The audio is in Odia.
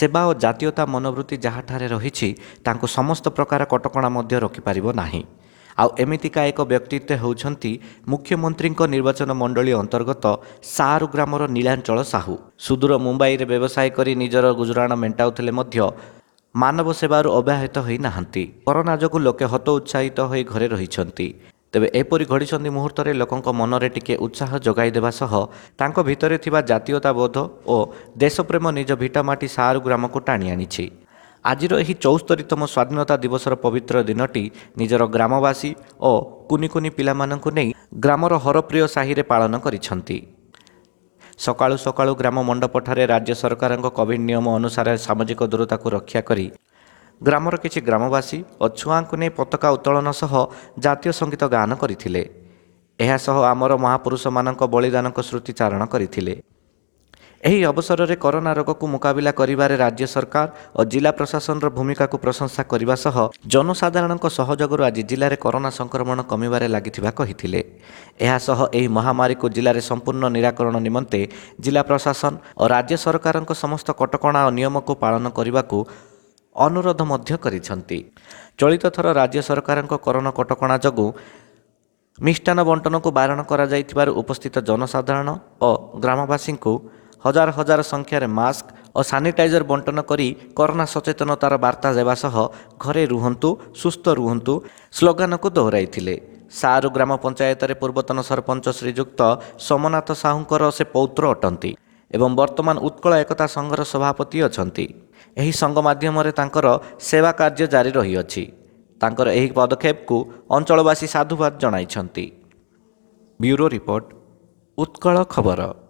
ସେବା ଓ ଜାତୀୟତା ମନୋବୃତ୍ତି ଯାହାଠାରେ ରହିଛି ତାଙ୍କୁ ସମସ୍ତ ପ୍ରକାର କଟକଣା ମଧ୍ୟ ରଖିପାରିବ ନାହିଁ। ଆଉ ଏମିତିକା ଏକ ବ୍ୟକ୍ତିତ୍ୱ ହେଉଛନ୍ତି ମୁଖ୍ୟମନ୍ତ୍ରୀଙ୍କ ନିର୍ବାଚନ ମଣ୍ଡଳୀ ଅନ୍ତର୍ଗତ ସାରୁ ଗ୍ରାମର ନୀଳାଞ୍ଚଳ ସାହୁ। ସୁଦୂର ମୁମ୍ବାଇରେ ବ୍ୟବସାୟ କରି ନିଜର ଗୁଜୁରାଣ ମେଣ୍ଟାଉଥିଲେ ମଧ୍ୟ ମାନବ ସେବାରୁ ଅବ୍ୟାହତ ହୋଇନାହାନ୍ତି। କରୋନା ଯୋଗୁଁ ଲୋକେ ହତ ଉତ୍ସାହିତ ହୋଇ ଘରେ ରହିଛନ୍ତି। ତେବେ ଏପରି ଘଡ଼ିସନ୍ଧି ମୁହୂର୍ତ୍ତରେ ଲୋକଙ୍କ ମନରେ ଟିକେ ଉତ୍ସାହ ଯୋଗାଇ ଦେବା ସହ ତାଙ୍କ ଭିତରେ ଥିବା ଜାତୀୟତାବୋଧ ଓ ଦେଶପ୍ରେମ ନିଜ ଭିଟାମାଟି ସାରୁ ଗ୍ରାମକୁ ଟାଣି ଆଣିଛି। ଆଜିର ଏହି 74ତମ ସ୍ୱାଧୀନତା ଦିବସର ପବିତ୍ର ଦିନଟି ନିଜର ଗ୍ରାମବାସୀ ଓ କୁନି କୁନି ପିଲାମାନଙ୍କୁ ନେଇ ଗ୍ରାମର ହରପ୍ରିୟ ସାହିରେ ପାଳନ କରିଛନ୍ତି। ସକାଳୁ ସକାଳୁ ଗ୍ରାମ ମଣ୍ଡପଠାରେ ରାଜ୍ୟ ସରକାରଙ୍କ କୋଭିଡ୍ ନିୟମ ଅନୁସାରେ ସାମାଜିକ ଦୂରତାକୁ ରକ୍ଷା କରି ଗ୍ରାମର କିଛି ଗ୍ରାମବାସୀ ଓ ଛୁଆଙ୍କୁ ନେଇ ପତାକା ଉତ୍ତୋଳନ ସହ ଜାତୀୟ ସଙ୍ଗୀତ ଗାନ କରିଥିଲେ। ଏହାସହ ଆମର ମହାପୁରୁଷମାନଙ୍କ ବଳିଦାନଙ୍କ ସ୍ମୃତି ଚାରଣ କରିଥିଲେ। ଏହି ଅବସରରେ କରୋନା ରୋଗକୁ ମୁକାବିଲା କରିବାରେ ରାଜ୍ୟ ସରକାର ଓ ଜିଲ୍ଲା ପ୍ରଶାସନର ଭୂମିକାକୁ ପ୍ରଶଂସା କରିବା ସହ ଜନସାଧାରଣଙ୍କ ସହଯୋଗରୁ ଆଜି ଜିଲ୍ଲାରେ କରୋନା ସଂକ୍ରମଣ କମିବାରେ ଲାଗିଥିବା କହିଥିଲେ। ଏହାସହ ଏହି ମହାମାରୀକୁ ଜିଲ୍ଲାରେ ସମ୍ପୂର୍ଣ୍ଣ ନିରାକରଣ ନିମନ୍ତେ ଜିଲ୍ଲା ପ୍ରଶାସନ ଓ ରାଜ୍ୟ ସରକାରଙ୍କ ସମସ୍ତ କଟକଣା ଓ ନିୟମକୁ ପାଳନ କରିବାକୁ ଅନୁରୋଧ ମଧ୍ୟ କରିଛନ୍ତି। ଚଳିତ ଥର ରାଜ୍ୟ ସରକାରଙ୍କ କରୋନା କଟକଣା ଯୋଗୁଁ ମିଷ୍ଟାନ୍ନ ବଣ୍ଟନକୁ ବାରଣ କରାଯାଇଥିବାରୁ ଉପସ୍ଥିତ ଜନସାଧାରଣ ଓ ଗ୍ରାମବାସୀଙ୍କୁ ହଜାର ହଜାର ସଂଖ୍ୟାରେ ମାସ୍କ ଓ ସାନିଟାଇଜର ବଣ୍ଟନ କରି କରୋନା ସଚେତନତାର ବାର୍ତ୍ତା ଦେବା ସହ ଘରେ ରୁହନ୍ତୁ, ସୁସ୍ଥ ରୁହନ୍ତୁ ସ୍ଲୋଗାନକୁ ଦୋହରାଇଥିଲେ। ସାରୁ ଗ୍ରାମ ପଞ୍ଚାୟତରେ ପୂର୍ବତନ ସରପଞ୍ଚ ଶ୍ରୀଯୁକ୍ତ ସୋମନାଥ ସାହୁଙ୍କର ସେ ପୌତ୍ର ଅଟନ୍ତି ଏବଂ ବର୍ତ୍ତମାନ ଉତ୍କଳ ଏକତା ସଂଘର ସଭାପତି ଅଛନ୍ତି। ଏହି ସଂଘ ମାଧ୍ୟମରେ ତାଙ୍କର ସେବା କାର୍ଯ୍ୟ ଜାରି ରହିଅଛି। ତାଙ୍କର ଏହି ପଦକ୍ଷେପକୁ ଅଞ୍ଚଳବାସୀ ସାଧୁବାଦ ଜଣାଇଛନ୍ତି। ବ୍ୟୁରୋ ରିପୋର୍ଟ, ଉତ୍କଳ ଖବର।